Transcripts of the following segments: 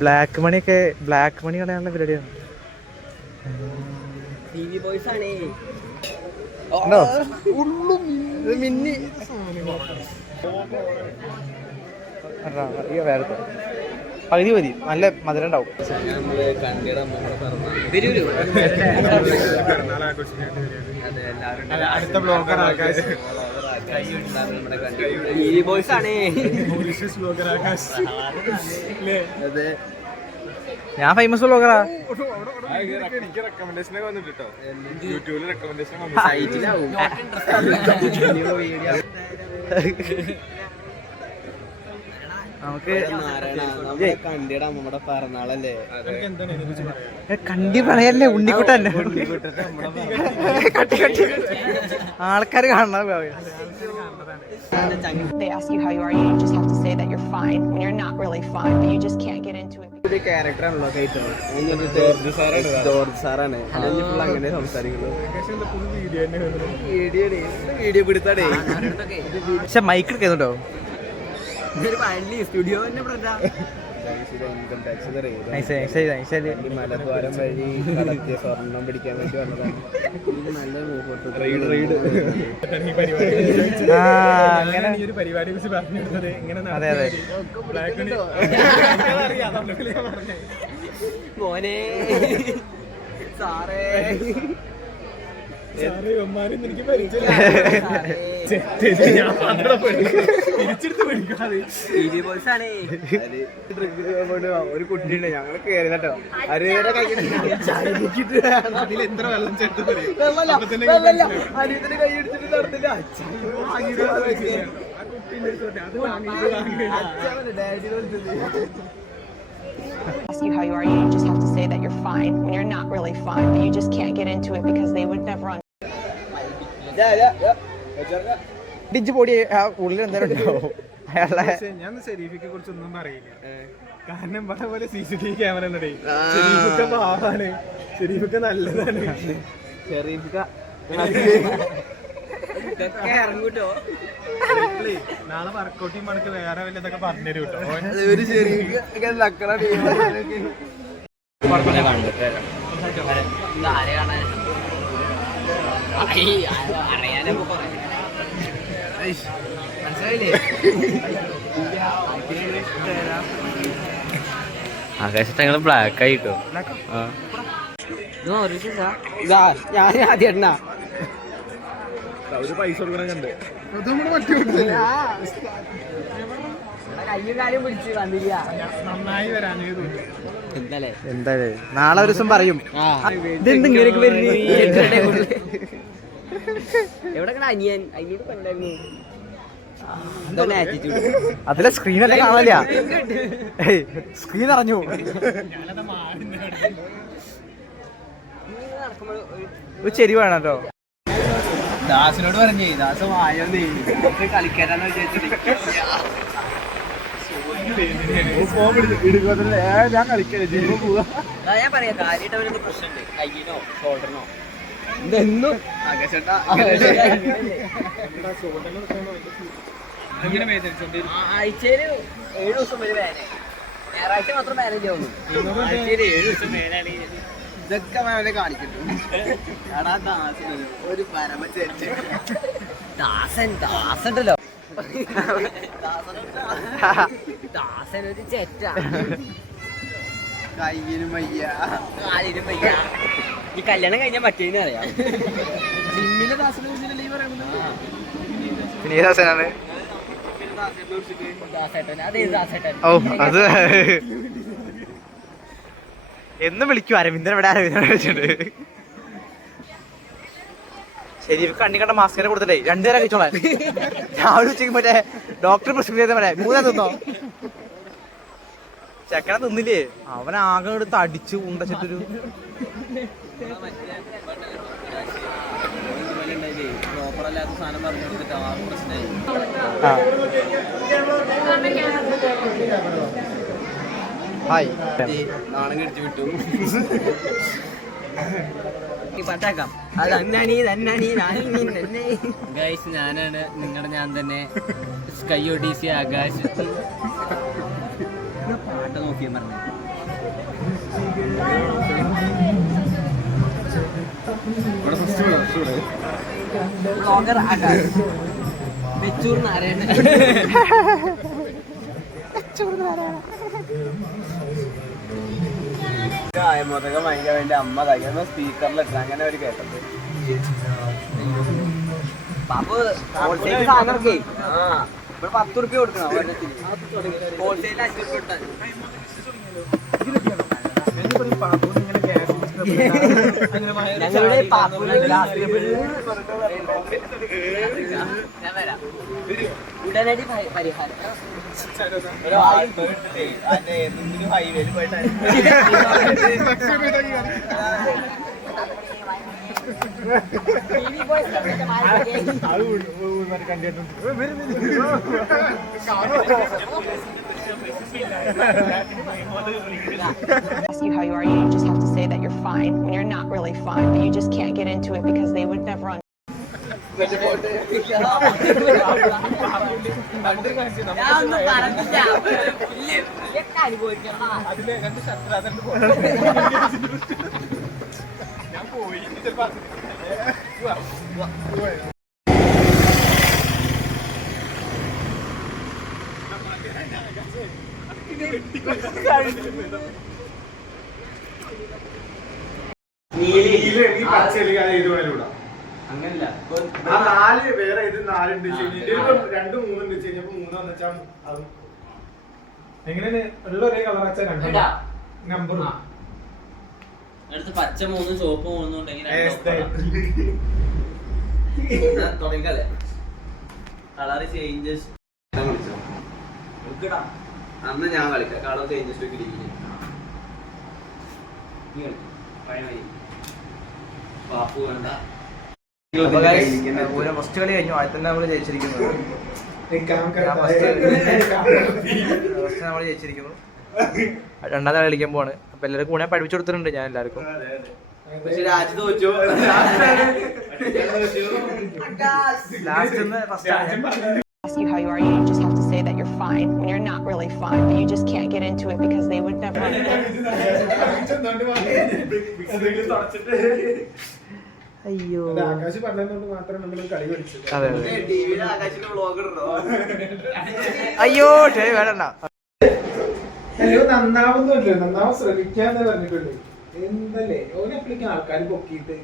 Black മണിയൊക്കെ black money കളയാനുള്ള പരിപാടിയാണ്. പകുതി മതി, നല്ല മധുരം ഉണ്ടാവും. അടുത്ത ബ്ലോഗർ ആകാശ്, ഞാൻ ഫേമസ് ബ്ലോഗറാ. എനിക്ക് റെക്കമെൻഡേഷൻ വന്നിട്ട് കേട്ടോ, യൂട്യൂബിൽ റെക്കമെൻഡേഷൻ നമുക്ക് നമ്മുടെ പിറന്നാളല്ലേ, കണ്ടി പറയല്ലേ, ഉണ്ണിക്കുട്ടൻ ആൾക്കാർ കാണണം. They ask you how you are, you just have to say that you're fine when you're not really fine, but you just can't get into it. ഒരു ക്യാരക്ടറാണല്ലോ ജോർജ് സാറാണ്. അങ്ങനെ സംസാരിക്കുന്നു. വീഡിയോ പിടുത്താടേ. പക്ഷെ മൈക്ക് എടുക്കുന്നുണ്ടോ? സ്റ്റുഡിയോ മലദ്വാരം വഴി കടത്തിയ സ്വർണം പിടിക്കാൻ വേണ്ടി വന്നതാണ്. ഇത് നല്ല പരിപാടി പറഞ്ഞിരുന്നത് ഇങ്ങനെ. അതെ അതെ മോനെ സാറേ എനിക്ക് പരിചയമില്ല. ഒരു കുട്ടിയുണ്ട്, ഞങ്ങള് കേറി കേട്ടോ. അരിയുടെ അതിലെത്ര വെള്ളം ചേർത്ത് അരിയത്തിന്റെ കൈ ഇടിച്ചിട്ട് നടത്തില്ല. Ask you how you are, you just have to say that you're fine when you're not really fine, but you just can't get into it because they would never ഡിഞ്ച് പൊടി ആ ഉള്ളിൽ എന്തായാലും ഉണ്ടാവും. ഞാൻ ഷെരീഫിനെ കുറിച്ചൊന്നും പറയില്ല, കാരണം ഇവിടെ പോലെ CCTV ക്യാമറ ഉണ്ടേ. ഷെരീഫൊക്കെ പാവാണ്, ഷെരീഫൊക്കെ നല്ലതാണ്. നാളെ വർക്കൗട്ട് ചെയ്യുമ്പോൾ എനിക്ക് വേറെ വല്ലതൊക്കെ പറഞ്ഞുതരും കേട്ടോ. ആകാശത്ത് ഞങ്ങള് ബ്ലാക്ക് ആയിട്ടോ. ഞാൻ ആദ്യം അവര് പൈസ കൊടുക്കണം കണ്ട് കയ്യും കാലും പിടിച്ച് വന്നില്ല. നന്നായി വരാനേ തോന്നി. എന്തായാലും നാളെ ഒരു ദിവസം പറയും. എവിടെ അനിയൻ കൊണ്ടായിരുന്നു. അതിലെ സ്ക്രീനൊക്കെ കാണാനില്ല, സ്ക്രീൻ അറിഞ്ഞു. ഒരു ചെരിവാണ് കേട്ടോ. ദാസിനോട് പറഞ്ഞേ, ദാസ് വായോന്നേ കളിക്കാനാന്ന് വിചാരിച്ചിട്ട് ഞാൻ കളിക്കല്ലേ ജിമ്മ് പോവാ. ഞാൻ പറയാ കാര്യമായിട്ട് അവനൊക്കെ പ്രശ്നമുണ്ട്, കയ്യിനോ ഷോൾഡറിനോ ഇതെന്നും ആകാശേട്ടാ ആഴ്ചയില് 7 ദിവസം വരെ വേന, ഞായറാഴ്ച മാത്രം മാനേജ് ആവുന്നു. 7 ദിവസം വേനാണെങ്കിൽ ഇതൊക്കെ അവനെ കാണിക്കുന്നു. ഒരു ദാസൻ ഉണ്ടല്ലോ, ദാസൻ ഒരു ചെറ്റ. കയ്യിനും വയ്യ കാലിനും വയ്യ. ഈ കല്യാണം കഴിഞ്ഞാൽ പറ്റേന്ന് അറിയാം. ജിമ്മിലെ ദാസനെ കുറിച്ചല്ലേ ഈ പറയുന്നത്? ദാസേട്ടൻ, അതേ ദാസേട്ടൻ. ഓ അത് എന്ന് വിളിക്കും. അരവിന്ദൻ ഇവിടെ അരവിന്ദൻ വിളിച്ചിട്ടുണ്ട്. ശരി, കണ്ണി കണ്ട മാസ്കരെ കൊടുത്തിട്ടേ 2 നേരം കഴിച്ചോളാം. രാവിലെ ഉച്ചയ്ക്ക് മറ്റേ ഡോക്ടർ പ്രിസ്ക്രൈബ് ചെയ്ത മറ്റേ 3 തിന്നോ. ചെക്കനെ തിന്നില്ലേ, അവനാകെ എടുത്ത് അടിച്ച് ഉണ്ടച്ചിട്ടൊരു ഓപ്പറല്ലാത്ത സാധനം പറഞ്ഞു കൊടുത്തിട്ട് ആ പ്രശ്നമായി. ഹായ് നാണം കടിച്ചു വിട്ടു. പട്ടാക്കാം അത് അന്നാണീ തന്നാണീ തന്നെ. ഗൈസ് ഞാനാണ് നിങ്ങളുടെ ഞാൻ തന്നെ സ്കൈ ഒഡീസി ആകാശ്. പാട്ട് നോക്കിയാ പറഞ്ഞു ബ്ലോഗർ ആകാശ് വെച്ചൂർ നാരായണൻ. മുതകം ഭയങ്കര വേണ്ടി അമ്മ കഴിയുന്ന സ്പീക്കറിലിട്ട് അങ്ങനെ ഒരു കേട്ടത്. പാപ്പു ഹോൾസെയിൽ സാധനമൊക്കെ ഇവിടെ 10 റുപ്യ കൊടുക്കണം. ഹോൾസെയിൽ 5 റുപ്യ കൊടുത്താൽ ഞങ്ങളുടെ ഞാൻ വരാം ഉടനടി പരിഹാരം. ഹൈവേയിൽ പോയിട്ട് ask you how you are, you just have to say that you're fine when you're not really fine, but you just can't get into it because they would never അങ്ങനല്ല ആ 4 വേറെ ഇത് 4 ഉണ്ട് 2 3 ഉണ്ട് അപ്പൊ 3 വന്നിച്ചാ അതും എങ്ങനെയാണ് ഉള്ള ഒരേ കളർ വെച്ചാൽ 2 നമ്പർ അടുത്ത് പച്ച 3 ചുവപ്പ് 3 ഉണ്ടെങ്കിൽ തുടങ്ങിക്കല്ലേ കളർ ചേഞ്ചസ് അന്ന് ഞാൻ കളിക്കാം കളർ ചേഞ്ചസ് പാപ്പു വേണ്ട. ഫസ്റ്റ് കളി കഴിഞ്ഞു. ആദ്യം തന്നെ നമ്മൾ ജയിച്ചിരിക്കുന്നത്. നമ്മൾ ജയിച്ചിരിക്കുന്നു. രണ്ടാമത്തെ കളിക്കാൻ പോവാണ്. അപ്പൊ എല്ലാവർക്കും കൂടെ പഠിപ്പിച്ചു കൊടുത്തിട്ടുണ്ട് ഞാൻ എല്ലാവർക്കും. ask you how you are, you just have to say that you're fine when you're not really fine, but you just can't get into it because they would never അയ്യോ ആകാശ് പറഞ്ഞതുകൊണ്ട് മാത്രം നമ്മൾ കളി പഠിച്ചത്. അതെ അയ്യോ വേണ്ട. അയ്യോ നന്നാവുന്നില്ല, നന്നാവാൻ ശ്രമിക്കാന്ന് പറഞ്ഞിട്ടുണ്ട്. എന്തല്ലേ ഓനെ അപ്പളേക്കും ആൾക്കാർ പൊക്കിയിട്ട്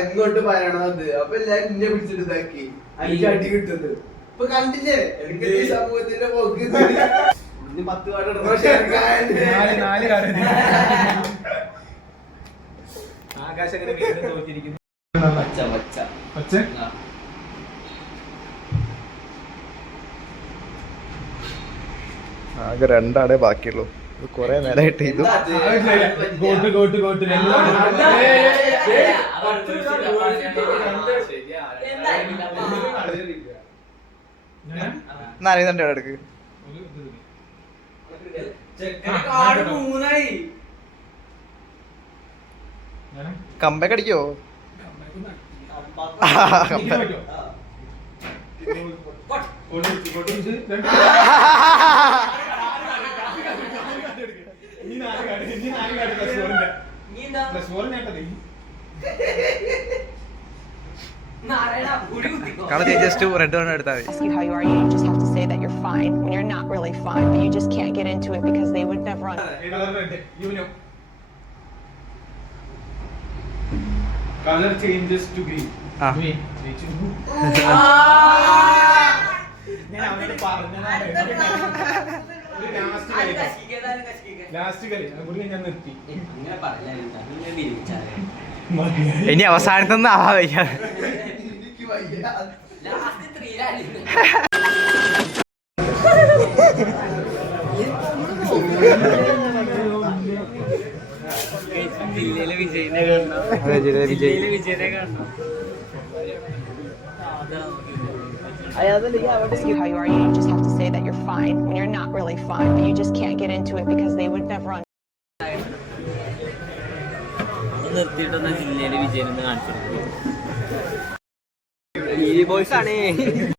എങ്ങോട്ട് പറയണത് അപ്പൊ എല്ലാരും എന്നെ പിടിച്ചിട്ട് ഇതാക്കി എനിക്ക് അടി കിട്ടുന്നത് ഇപ്പൊ കണ്ടില്ലേ എനിക്ക് ഈ സമൂഹത്തിന്റെ പോക്ക് 10 കാർഡ് ആകാശം അങ്ങനെ വീണ്ടും തോറ്റിരിക്കുന്നു. പച്ച പച്ച പച്ച ആകെ 2 ആടേ ബാക്കിയുള്ളൂ. കൊറേ നേരമായിട്ട് ഇത് ഗോട്ട് ഗോട്ട് ഗോട്ട് അറിയുന്നുണ്ട് അവിടെ എടുക്ക്. കമ്പൊക്കെ അടിക്കോ? ജസ്റ്റ് റെഡ് വൺ എടുത്താൽ മതി. ask you how you are, you just have to say that you're fine when you're not really fine, but you just can't get into it because they would never color changes to green. ഞാൻ അവനോട് പറഞ്ഞതാണ് last കളി അതുകൊണ്ട് ഞാൻ നിർത്തി. ഇനി അവസാനത്തൊന്നും ആവാ വയ്യ. എനിക്ക് വയ്യ. ജില്ലയിലെ വിജയനെ കാണണം. അതെ, ജില്ലയിലെ വിജയ്. ജില്ലയിലെ വിജയനെ കാണണം. Ask you how you are, you just have to say that you're fine when you're not really fine, but you just can't get into it because they would never നിർത്തിയിട്ടൊന്ന് ജില്ലയിലെ വിജയനെന്ന് കാണിച്ചു. ഈ ബോയ്സ് ആണ്